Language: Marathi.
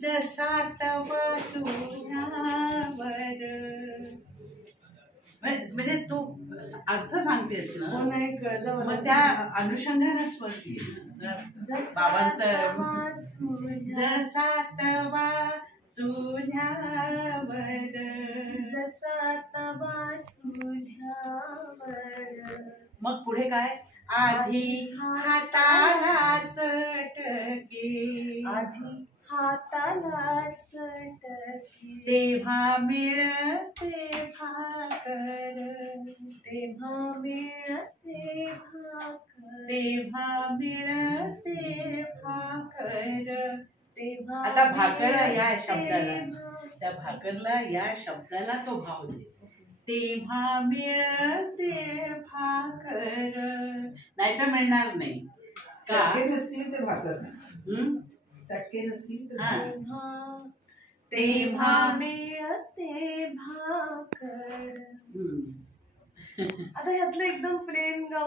जसा तव चुन्यावर. म्हणजे तू अर्थ सांगतेस ना, नाही कळलं मग मला. त्या अनुषंगाने स्मरती बाबांचं. जसा तवा चुन्यावर, जसा तवा चुन्यावर. मग पुढे काय? आधी हाताला चटके, आधी हाताला चटके. तेव्हा मिळते भाकर, तेव्हा मिळते भाकर. तेव्हा मिळते भाकर. तेव्हा आता भाकर या मिळते शब्दाला, भाकर. त्या भाकरला या शब्दाला तो भाव दे. तेव्हा मिळते भाकर, नाही तर मिळणार नाही का? चटके नसतील तर भाकर नाही. चटके नसतील तर हा. तेव्हा मिळते भाकर. आता ह्यातलं एकदम प्लेन गाव